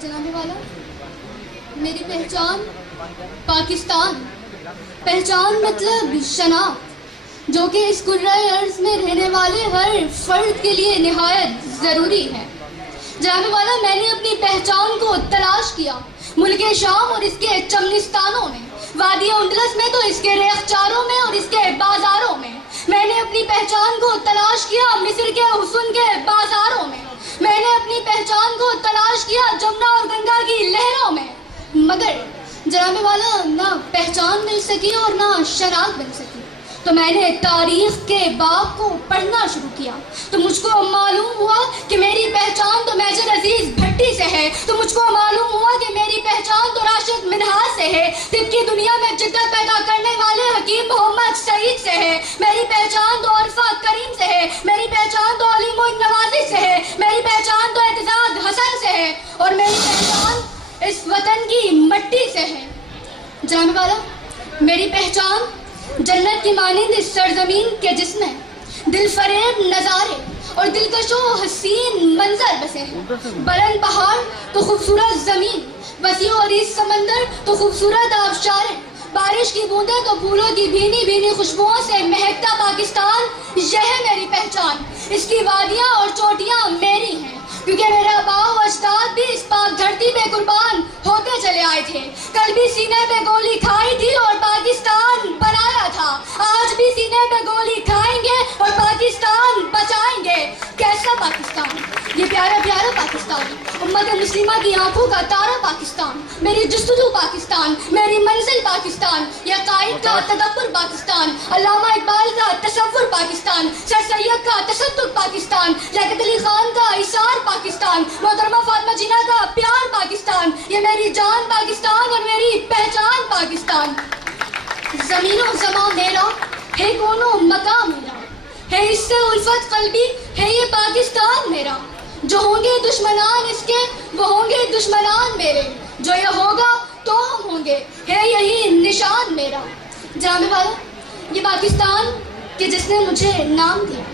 जनाबे वाला, मेरी पहचान पाकिस्तान, पहचान मतलब शनाख्त, जो कि इस कुर्राए अर्ज़ में रहने वाले हर फर्द के लिए निहायत ज़रूरी है। जनाबे वाला, मैंने अपनी पहचान को तलाश किया मुल्क शाम और इसके चमनिस्तानों में, वादी उंडलस में तो इसके रेख्चारों में और इसके बाजारों में। मैंने अपनी पहचान को तलाश किया मिस्र के हुस्न के बाजारों में। मैंने अपनी पहचान को तलाश किया जमुना और गंगा की लहरों में। मगर जनाबे वाला, ना पहचान मिल सकी और ना शनाख्त बन सकी। तो मैंने तारीख के बाब को पढ़ना शुरू किया तो मुझको मालूम हुआ कि मेरी पहचान तो मेजर अजीज भट्टी से है। तो मुझको मालूम हुआ कि मेरी पहचान तो राशिद मिन्हाज से है। तिब की दुनिया में जिद्दत पैदा करने वाले हकीम मोहम्मद सईद से है। मेरी पहचान तो अरफा करीम से है। मेरी पहचान तो अली मोइन नवाजी से है। मेरी पहचान तो एतजाद हसन से है। और मेरी पहचान इस वतन की मट्टी से है। जानने वाला, मेरी पहचान जन्नत की मानिंद इस सरजमीन के जिसमें दिल फरेब नज़ारे और दिलकशो हसीन मंजर बसे हैं। बुलंद पहाड़ तो खूबसूरत ज़मीन, वसी और इस समंदर तो खूबसूरत आबशारें, बारिश की बूंदें तो फूलों की भीनी भीनी खुशबुओं से महकता पाकिस्तान, यह है मेरी पहचान। इसकी वादियाँ और चोटियाँ मेरी हैं, क्योंकि मेरे आबा व अजदाद भी इस पाक धरती पे कुर्बान होते चले आए थे। कल भी सीने पे गोली खाई थी और पाकिस्तान बनाया था। आज भी सीने पे गोली खाएंगे और पाकिस्तान बचाएंगे। कैसा पाकिस्तान? ये प्यारा प्यारा पाकिस्तान, उम्मत मुस्लिमा की आंखों का तारा पाकिस्तान, मेरी जुस्तजू पाकिस्तान, मेरी मंजिल पाकिस्तान, ये कायद का तदब्बुर पाकिस्तान, अल्लामा इकबाल का तसव्वुर पाकिस्तान, सर सैयद का तसद्दुक पाकिस्तान, लियाकत अली खान का इशार पाकिस्तान, मोहतरमा फातिमा जिन्ना का प्यार पाकिस्तान, ये मेरी जान पाकिस्तान और मेरी पहचान पाकिस्तान। ज़मीनो ज़मां मेरा है, कोनो मकाम मेरा है, इससे उल्फत कल्बी है ये पाकिस्तान मेरा। जो होंगे दुश्मनान इसके वो होंगे दुश्मनान मेरे, जो ये होगा तो हम होंगे, है यही निशान मेरा। जाने वाला, ये पाकिस्तान के जिसने मुझे नाम दिया,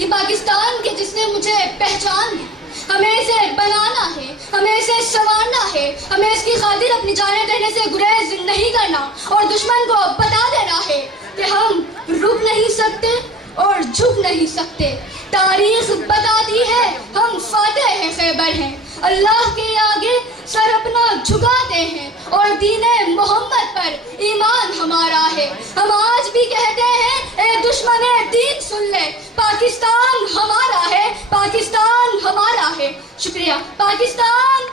ये पाकिस्तान के जिसने मुझे पहचान दी। हमें इसे बनाना है, हमें इसे संवारना है, हमें इसकी खातिर अपनी जानें देने से गुरेज नहीं करना और दुश्मन को बता देना है कि हम रुक नहीं सकते और झुक नहीं सकते। तारीख बताती है हम फातेह हैं, खैबर हैं, अल्लाह के आगे सर अपना झुकाते हैं और दीने मोहम्मद पर ईमान हमारा है। हम आज भी कहते हैं, ए दुश्मने दीन सुन ले, पाकिस्तान हमारा है, पाकिस्तान हमारा है। शुक्रिया। पाकिस्तान